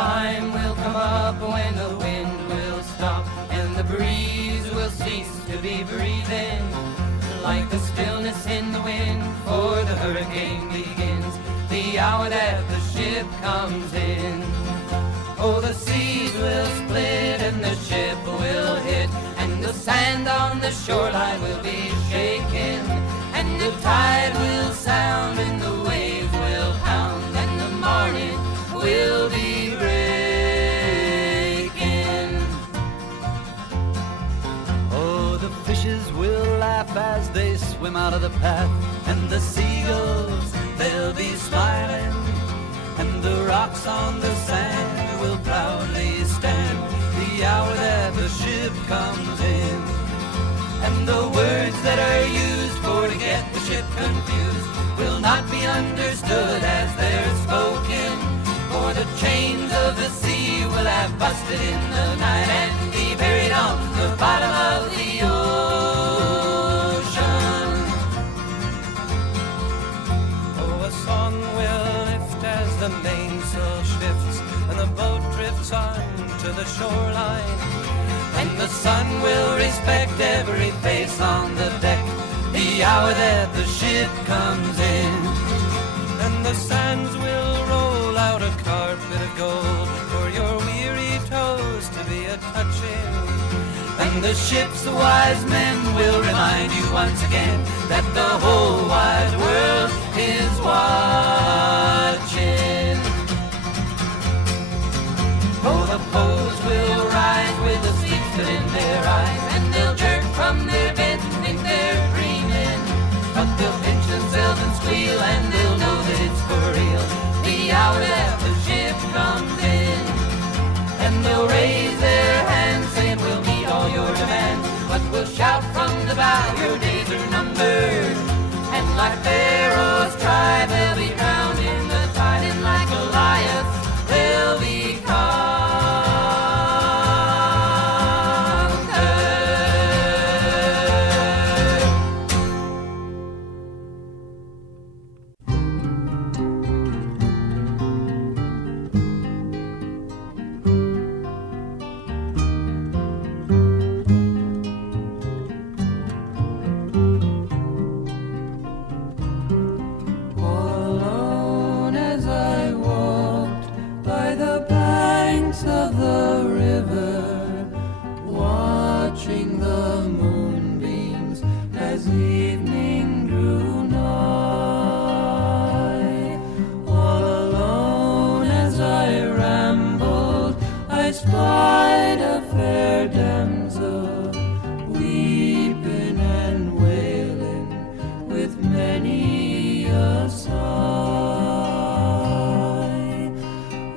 time will come up when the wind will stop and the breeze will cease to be breathing. Like the stillness in the wind, for the hurricane begins, the hour that the ship comes in. Oh, the seas will split and the ship will hit, and the sand on the shoreline will be shaken, and the tide will sound and the waves will pound, and the morning will be breaking. Oh, the fishes will laugh as they swim out of the path, and the seagulls, they'll be smiling, and the rocks on the sand will proudly stand the hour that the ship comes in. And the words that are used for to get the ship confused will not be understood as they're spoken, for the chains of the sea will have busted in the night and be buried on the bottom of the ocean. Oh, a song will lift as the mainsail shifts and the boat drifts on to the shoreline, and the sun will respect every face on the deck the hour that the ship comes in. And the sands will roll out a carpet of gold for your weary toes to be a-touching, and the ship's wise men will remind you once again that the whole wide world is watching. Oh, the poes will rise with the sleep still in their eyes, and they'll jerk from their beds and think they're dreaming, but they'll pinch themselves and squeal, and they'll know that it's for real the hour that the ship comes in. And they'll raise their hands saying we'll meet all your demands, but we'll shout from the bow your days are numbered, and like Pharaoh's tribe they'll be drowned in the tide, and like Goliath they'll be conquered. Alone as I walked by the banks of the river, watching the moonbeams as evening drew nigh. All alone as I rambled, I spied a fair damsel, weeping and wailing with many a sigh,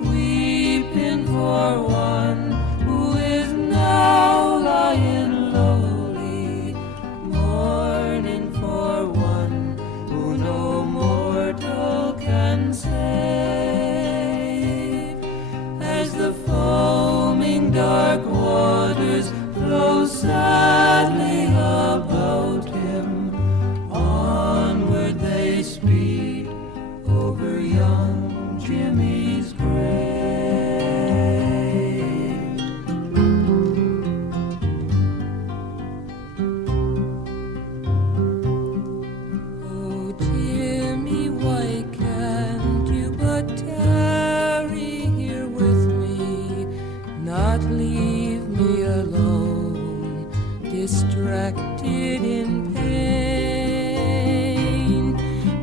weeping for one who is now lying lowly, mourning for one who no mortal can save. As the foaming dark waters flow sadly about him, onward they speed over young Jimmy's grave. Oh, Jimmy, why can't you but tarry here with me, not leave me alone, distracted in pain?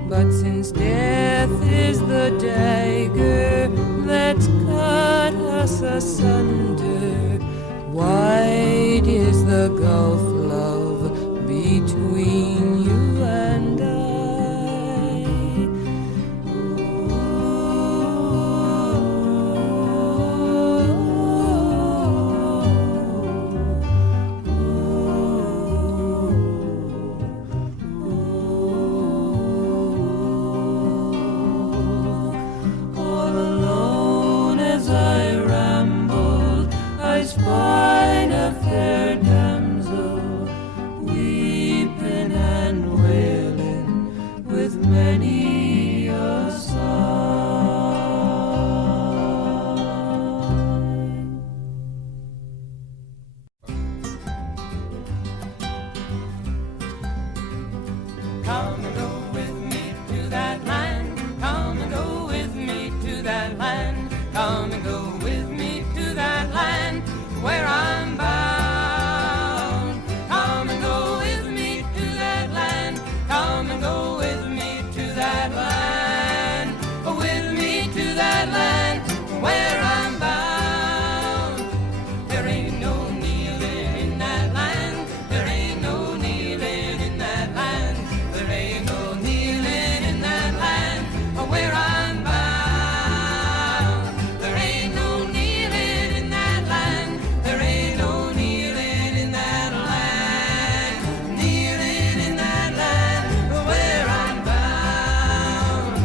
But since death is the dagger that's cut us asunder, wide is the gulf, love, between you and I. All alone as I rambled, I spied Come and go with me to that land. Come and go with me to that land. Come and go with me to that land where I'm bound. Come and go with me to that land. Come and go with me to that land. With me to that land where I'm bound. There ain't no kneeling in that land. There ain't no kneeling in that land. There ain't no kneeling in that land where I'm bound. There ain't no kneeling in that land. There ain't no kneeling in that land. Kneeling in that land where I'm bound.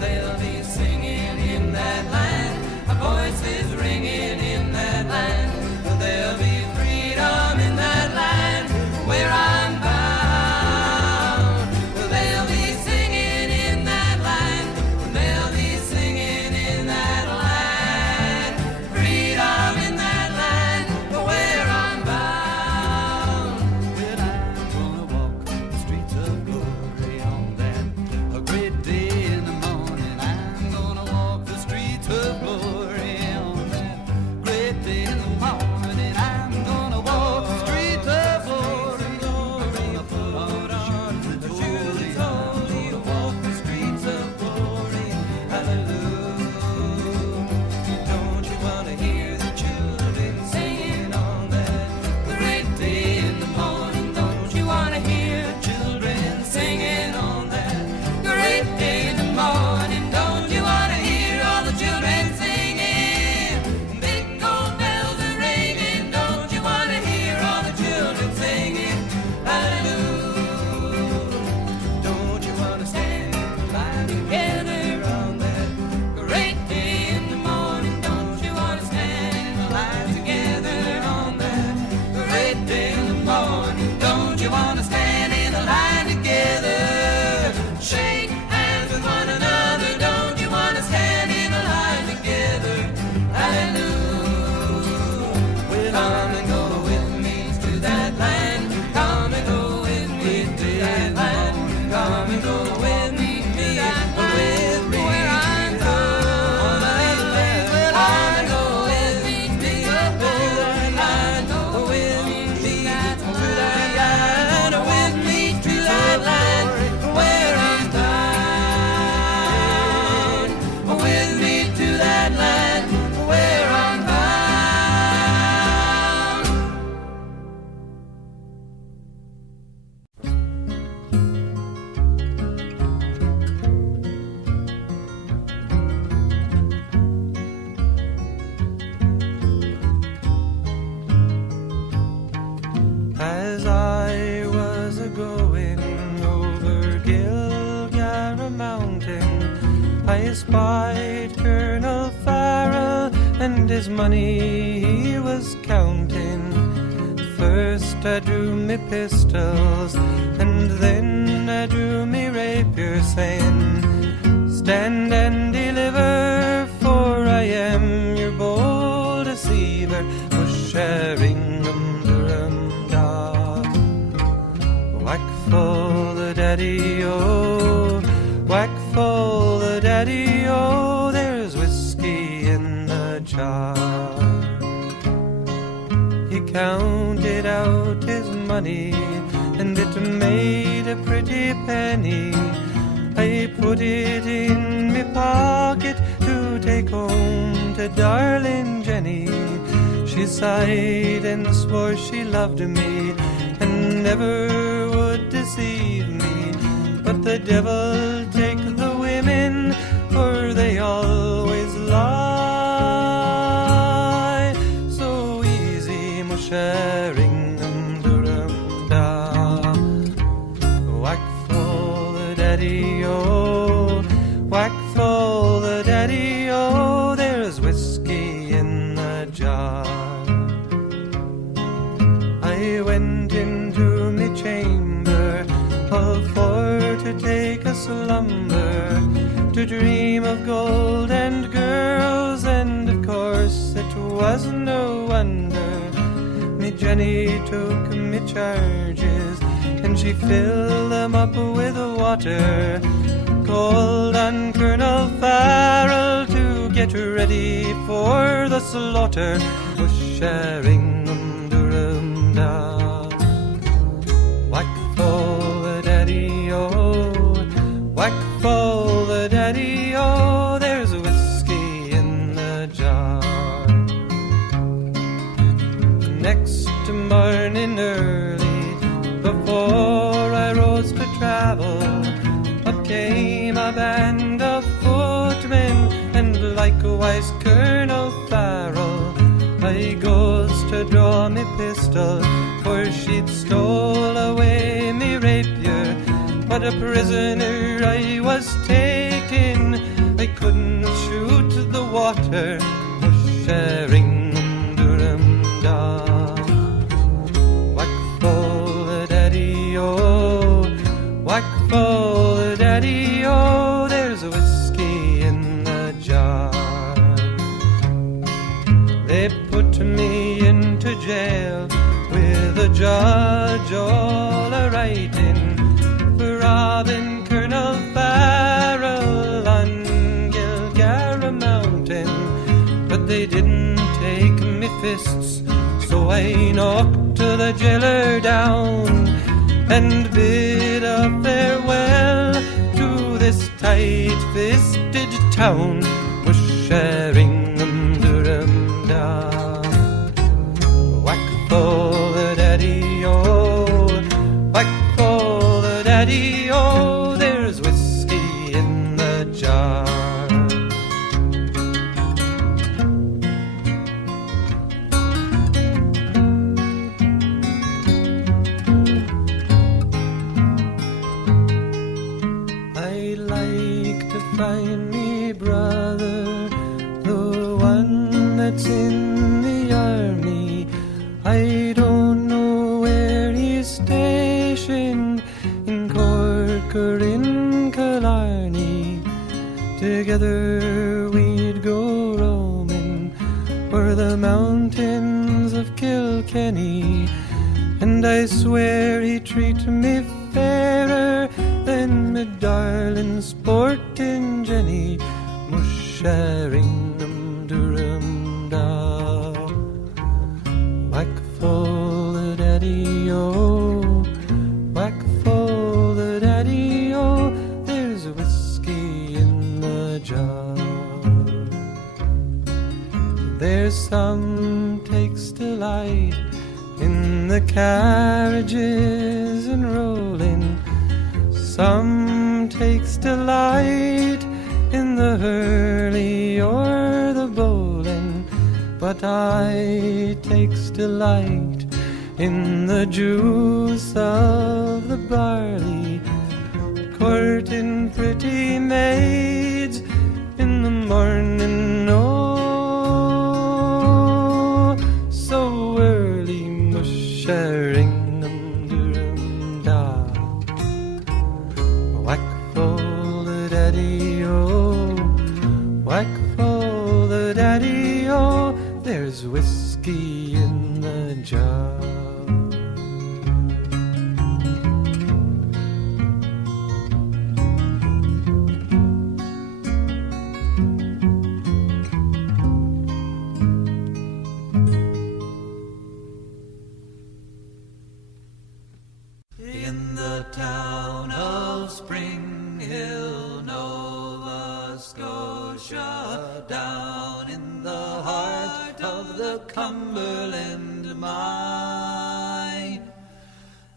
They'll be singing in that land. Voices ringing in that land. There'll be freedom in that land where I'm bound. They'll be singing in that land. They'll be singing in that land. Freedom in that land where I'm bound. Well, I'm gonna walk the streets of glory on that a great day in the morning. I'm gonna walk the streets of glory on that great day in the morning. I'm gonna walk the streets of glory. I'm gonna put on the shoes that's holy to walk the streets of glory. Hallelujah. Don't you wanna hear the children singing on that great day in the morning? Don't you wanna hear children singing on that great day in the morning? Don't you wanna hear all the children singing? Big gold bells are ringing. Don't you wanna hear all the children singing? Hallelujah. Don't you wanna stand in line together on that great day in the morning? Don't you wanna stand in line together on that great day in the morning? Don't you wanna stand in a line together? Shake hands with one another. Don't you wanna stand in a line together? Hallelujah. Come and go with me to that land. Come and go with me to that land. Come and go with me to that land where I'm bound. Come and go with me to that land. Go with me to that land. With me to that land where I'm bound. With me to that land where I'm bound. As I was a-going over Gilgarra Mountain, I espied Colonel Farrell and his money he was counting. First I drew me pistols, and then I drew me rapier, saying, "Stand and deliver, for I am your bold deceiver." Sharing-um-da-rum-da. Whack full the daddy-o, whack full the daddy-o, there's whiskey in the jar. He counted out his money, and it made a pretty penny. I put it in me pocket to take home to darling Jenny. She sighed and swore she loved me and never would deceive me. But the devil take the women, for they always lie. So easy, mo sharing-um-da-rum-da. Whack full the daddy-o, whack full the daddy-o, there's whiskey in the jar. I went into me chamber, all for to take a slumber, to dream of gold and girls, and of course it was no wonder. Me Jenny took me charges, and she filled them up with water, called on Colonel Farrell to get ready for the slaughter. Sharing-um-doo-rum-da. Whack-fall the daddy-o, whack-fall the daddy-o, there's whiskey in the jar. Next morning early, before I rose to travel, up came a band of footmen, and likewise Colonel Farrell. I goes to draw me pistol, for she'd stole away me rapier. But a prisoner I was taken, I couldn't shoot the water. Sharing-um-doo-rum-da. Whack-fall the daddy-o, whack-fall the daddy-o, there's whiskey in the jar. They put me into jail with a judge all a-writing for robbing Colonel Farrell on Gilgarra Mountain. But they didn't take me fists, so I knocked the jailer down and bid a farewell to this tight-fisted town. Was sharing-um-doo-rum-da. Whack-fall the daddy-o, whack-fall the daddy-o, there's whiskey in the jar. I like to find me brother, the one that's in the army. I don't know where he's stationed, in Cork or in Killarney. Together we'd go roaming o'er the mountains of Kilkenny, and I swear he'd treat me fairer than me darling sporting Jenny. Sharing-um-doo-rum-da. Whack-fall the daddy-o, whack-fall the daddy-o, there's whiskey in the jar. There's some takes delight in the carriages and rolling, some takes delight in the hurley or the bowling, but I takes delight in the juice of the barley, courting pretty maids in the morning, oh, so early. Sharing-um-doo-rum-da. Whack-fall the daddy-o, whack-fall the daddy-o, there's whiskey in the jar. In the town of Spring Hill, Nova Scotia, down in the heart of the Cumberland mine,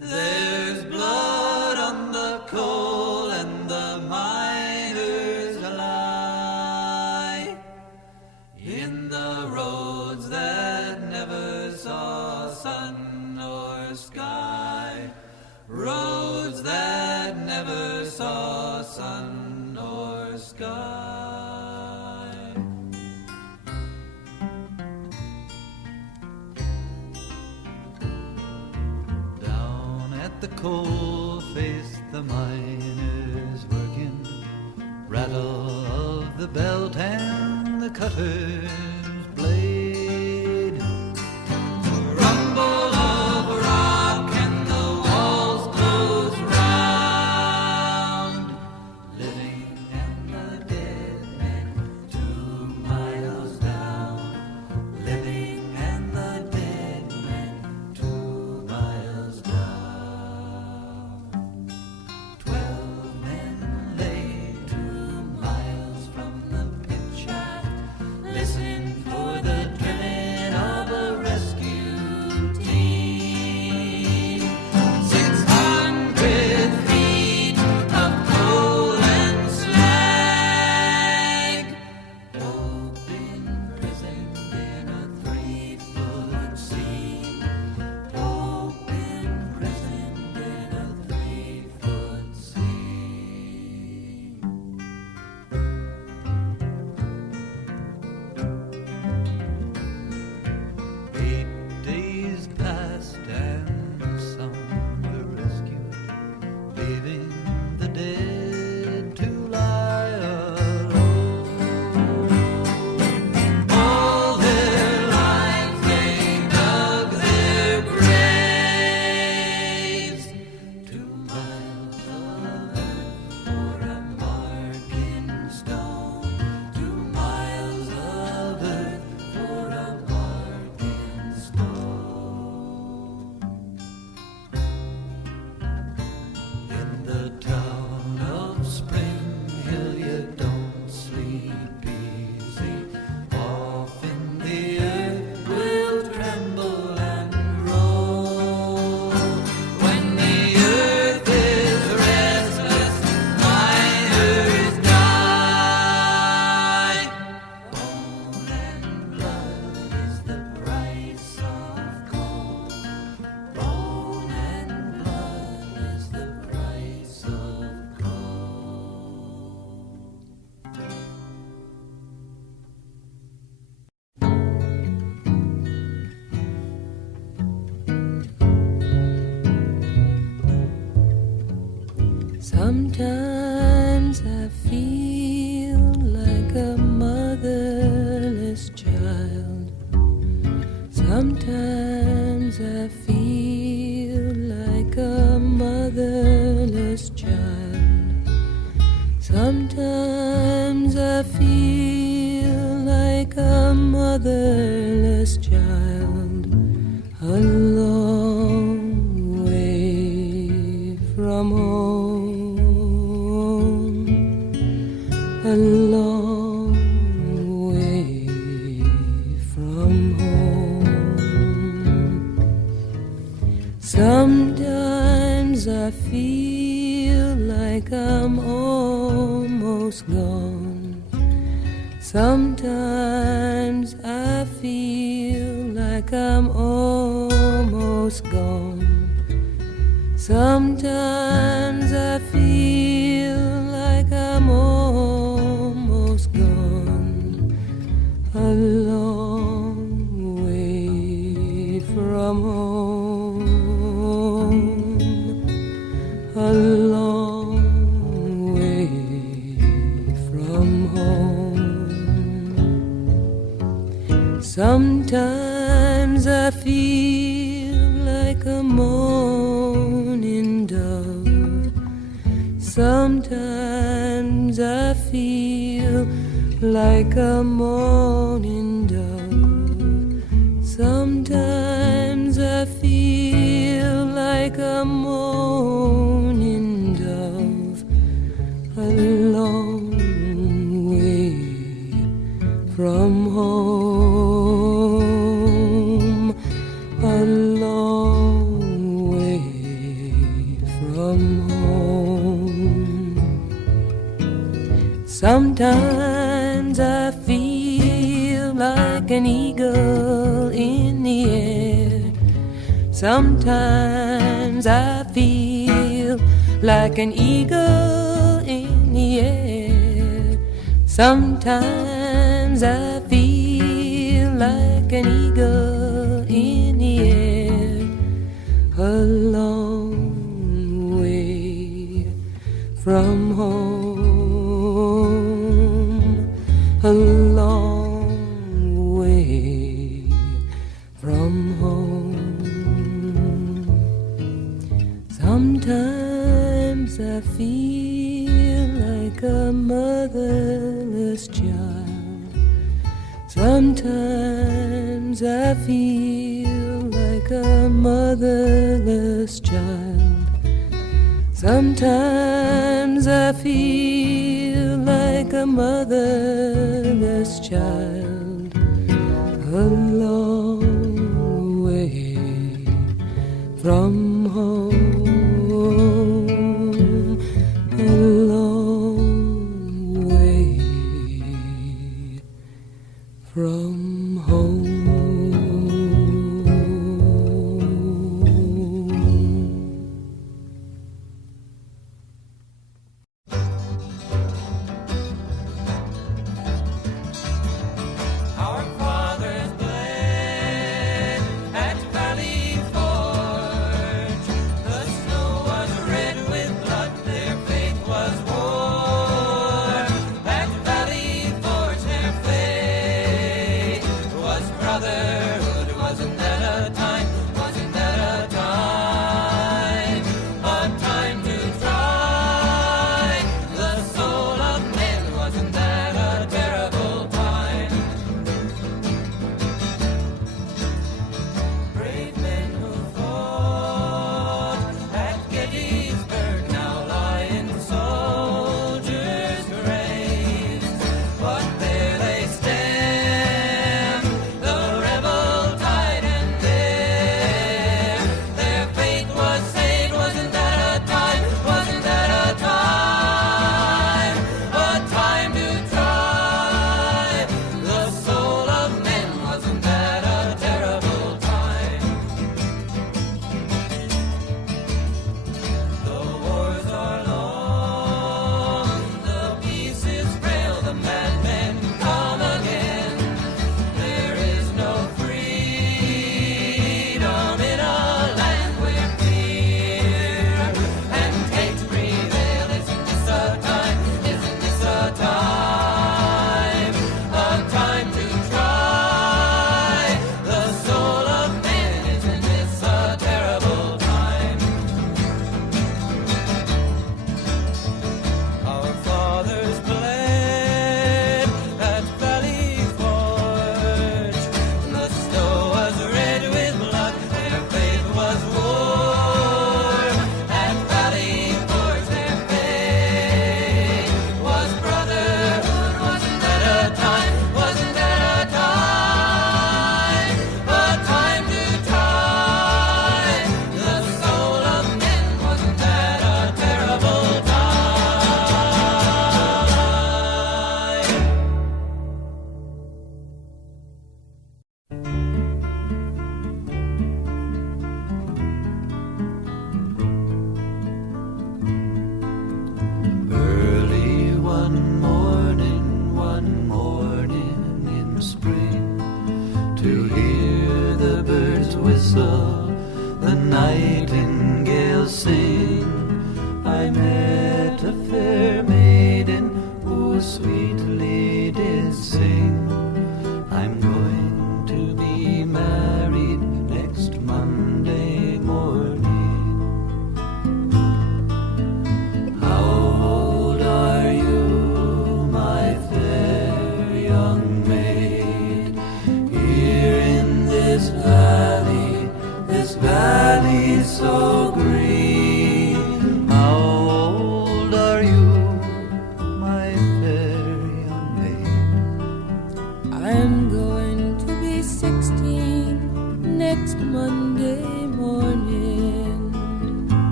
there's blood on the coal and the miners lie. In the roads that never saw sun or sky, roads that never saw sun or sky. Down at the coal face the miners working, rattle of the belt and the cutter's blade, rumble of rock and the walls close round. leaving the dead to lie alone. All their lives they dug their graves, 2 miles of earth for a marking stone, 2 miles of earth for a marking stone. In the town of Spring Hill you don't sleep easy. Often the earth will tremble and roll. When the earth is restless, miners die. Bone and blood is the price of gold. Bone and blood is the price of gold. Sometimes I feel like a motherless child. Sometimes I feel like a motherless child. Sometimes I feel like a motherless child, a long way from home, a long way from home. Sometimes I feel like I'm almost gone. Sometimes I feel like I'm almost gone. Sometimes I feel like I'm almost gone, a long way from home, a long way from home. Sometimes I feel like a moaning dove. Sometimes I feel like a moaning dove. Sometimes I feel like a moaning dove, a long way from home, a long way from home. Sometimes I feel like an eagle in the air. Sometimes I feel like an eagle in the air. Sometimes I feel like an eagle in the air, a long way from home, a long way from home. Sometimes I feel like a motherless child. Sometimes I feel like a motherless child. Sometimes I feel like a motherless child, a long way from home, a long way from home. Our fathers bled at Valley Forge.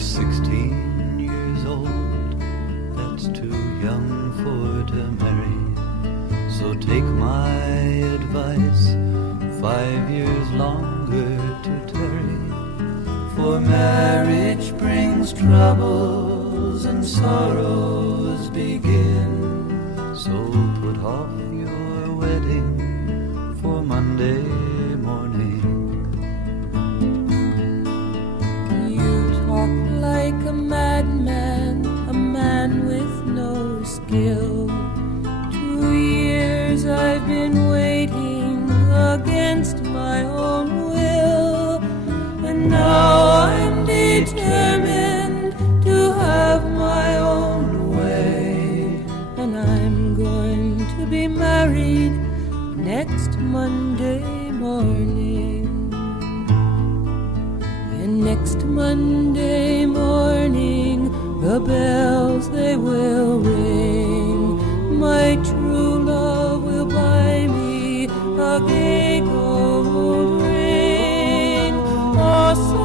was 16 years old. That's too young for to marry. So take my advice, 5 years longer to tarry. For marriage brings troubles and sorrows begin. So put off your wedding for Monday morning. You talk like a madman, a man with no skill. 2 years I've been waiting against my own will, and now I'm determined to have my own way, and I'm going to be married next Monday morning. And next Monday morning the bells they will ring. My true love will buy me a gay gold ring. Also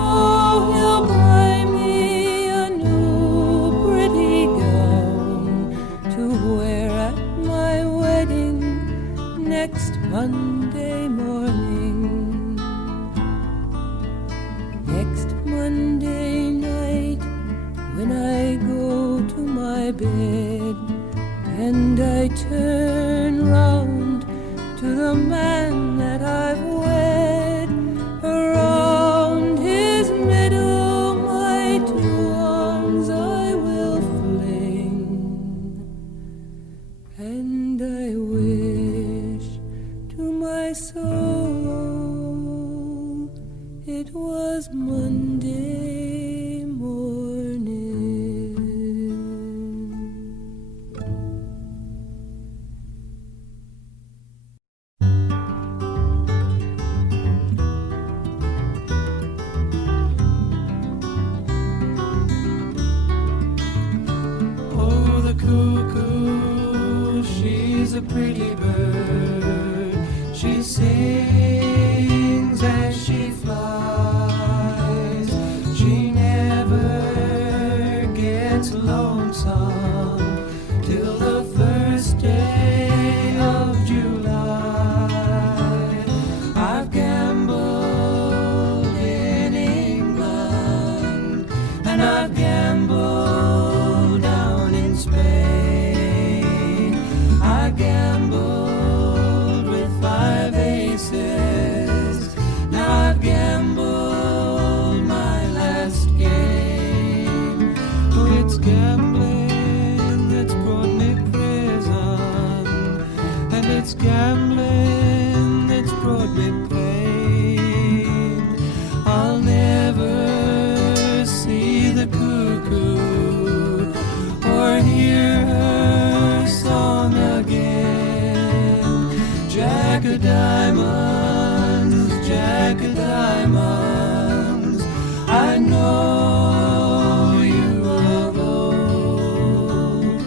he'll buy me a new pretty gown to wear at my wedding next Monday morning. Next Monday night when I go to my bed and I turn round to the man that I've wed, around his middle my 2 arms I will fling, and I wish to my soul it was Monday morning. Oh, the cuckoo, she's a pretty bird. She sings as she flies. She never gets lonesome till the first day of July. I've gambled in England and I've gambled down in Spain. I gambled with 5 aces. Now I've gambled my last game. Oh, it's gambling that's brought me prison, and it's gambling that's brought me pain. I'll never see the cuckoo or hear her song again. Jack of diamonds, Jack of diamonds, I know you of old.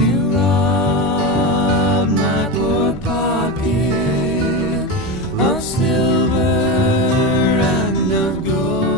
You robbed my poor pocket of silver and of gold.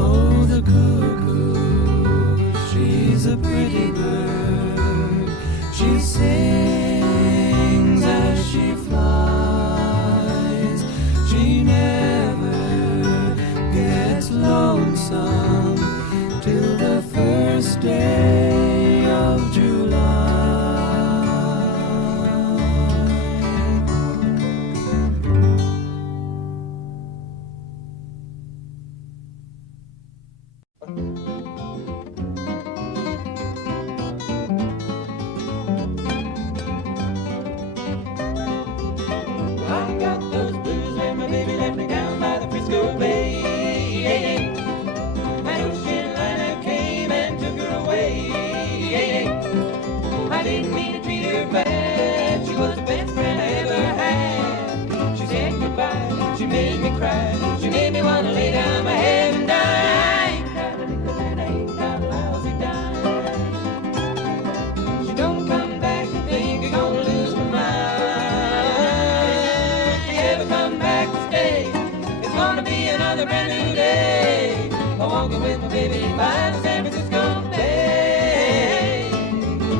Oh, the cuckoo, she's a pretty bird. She sings as she flies. She never gets lonesome till the first day of July. I got those blues when my baby left me down by the Frisco Bay. An ocean liner came and took her away. I didn't mean to treat her bad. She was the best friend I ever had. She said goodbye, she made me cry. She made me want to lay down my head and die. I ain't got a nickel and I ain't got a lousy dime. She don't another brand new day. Walking with my baby by the San Francisco Bay.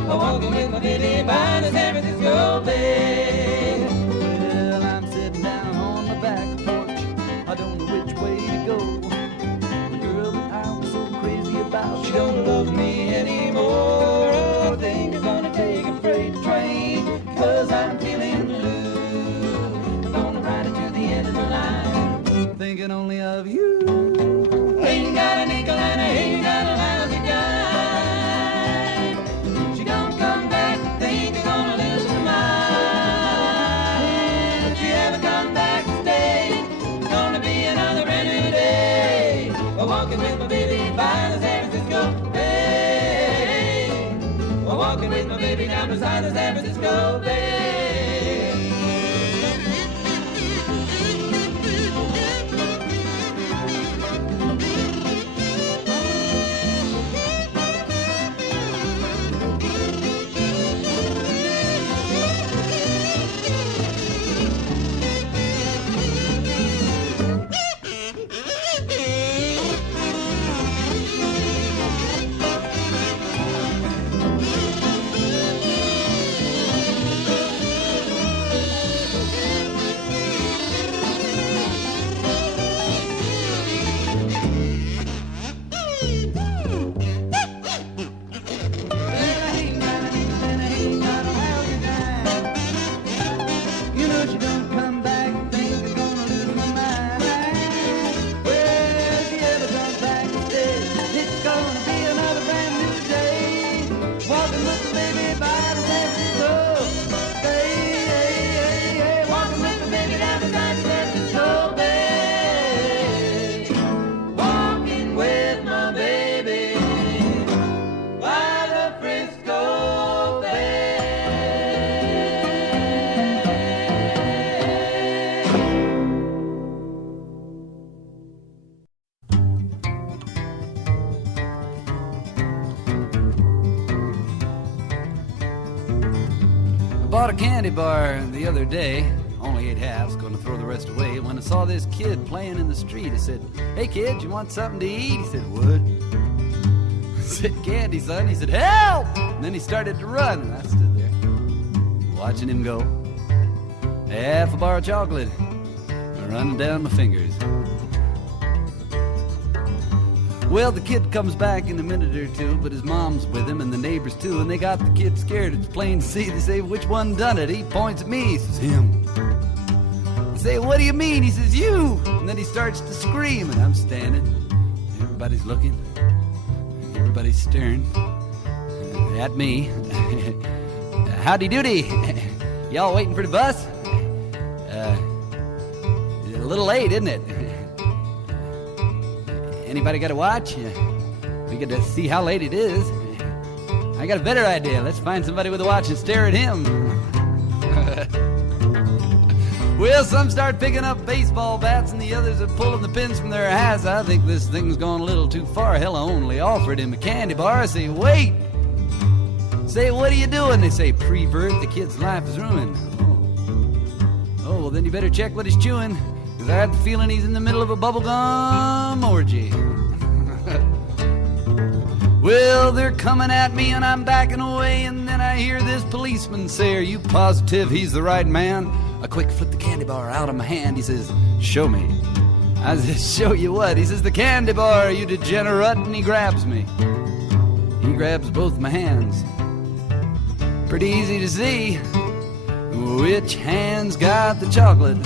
Walking with my baby by the San Francisco Bay. Well, I'm sitting down on the back porch. I don't know which way to go. The girl that I was so crazy about, She don't love me anymore. Oh, I think I'm gonna take a freight train, 'cause I'm feeling blue. I'm gonna ride it to the end of the line, thinking only of you. Ain't got a nickel and I ain't got a lousy dime. She don't come back, think I'm gonna lose my mind. If she ever come back to stay, it's gonna be another brand new day. Walking with my baby by the San Francisco Bay. Walking with my baby down beside the San Francisco Bay. Bought a candy bar the other day, only 8 halves, gonna throw the rest away. When I saw this kid playing in the street, I said, "Hey kid, you want something to eat?" He said, "What?" I said, "Candy, son." He said, "Help!" And then he started to run, and I stood there, watching him go. Half a bar of chocolate running down my fingers. Well, the kid comes back in a minute or two, but his mom's with him and the neighbors too, and they got the kid scared. It's plain to see. They say, "Which one done it?" He points at me. He says, "Him." They say, "What do you mean?" He says, "You." And then he starts to scream, and I'm standing. Everybody's looking. Everybody's staring at me. Howdy doody. Y'all waiting for the bus? A little late, isn't it? Anybody got a watch? We get to see how late it is. I got a better idea. Let's find somebody with a watch and stare at him. Well, some start picking up baseball bats and the others are pulling the pins from their hats. I think this thing's gone a little too far. Hell, I only offered him a candy bar. I say, "Wait." Say, "What are you doing?" They say, "Prevert, the kid's life is ruined." Oh, well, then you better check what he's chewing, because I have the feeling he's in the middle of a bubblegum orgy. Well, they're coming at me and I'm backing away, and then I hear this policeman say, "Are you positive he's the right man?" I quick flip the candy bar out of my hand. He says, "Show me." I said, "Show you what?" He says, "The candy bar, you degenerate." And he grabs me. He grabs both my hands. Pretty easy to see which hand's got the chocolate.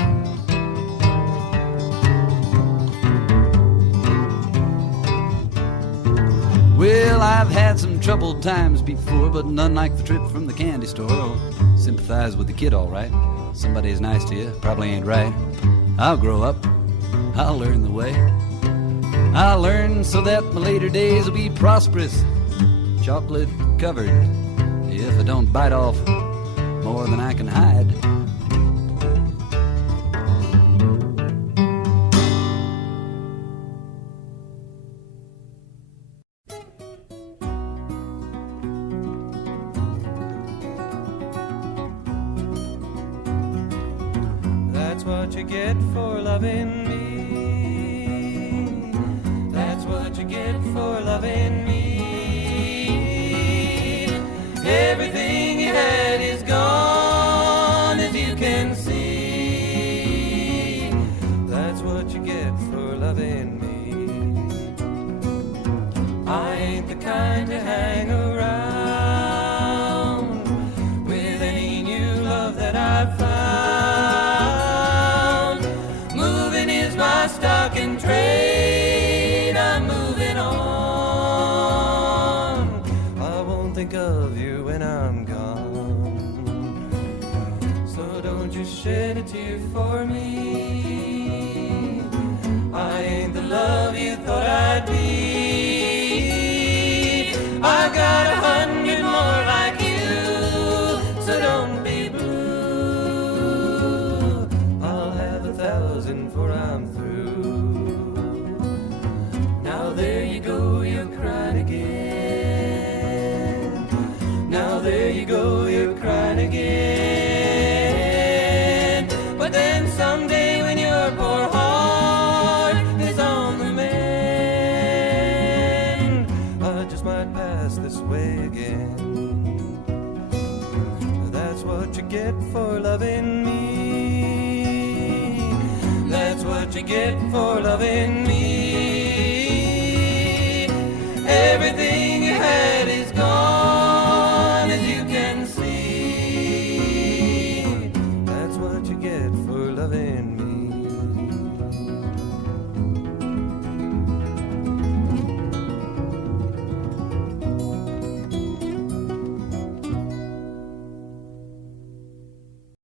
Well, I've had some troubled times before, but none like the trip from the candy store. Oh, sympathize with the kid, all right. Somebody's nice to you, probably ain't right. I'll grow up. I'll learn the way. I'll learn so that my later days will be prosperous, chocolate covered, if I don't bite off more than I can hide. That's what you get for loving me. what you get for loving me. Everything you had is gone, as you can see. That's what you get for loving me. I ain't the kind to hang around with any new love that I've found. Moving is my stock in trade. I'm moving on. I won't think of you when I'm gone. So don't you shed a tear for me. I ain't the love you thought I'd be. I've got 100 more like you, so don't be blue. I'll have 1,000 for I'm through. Now there you go, you're crying again. Now there you go, you're crying again. But then someday when your poor heart is on the mend, I just might pass this way again. That's what you get for loving me. That's what you get for loving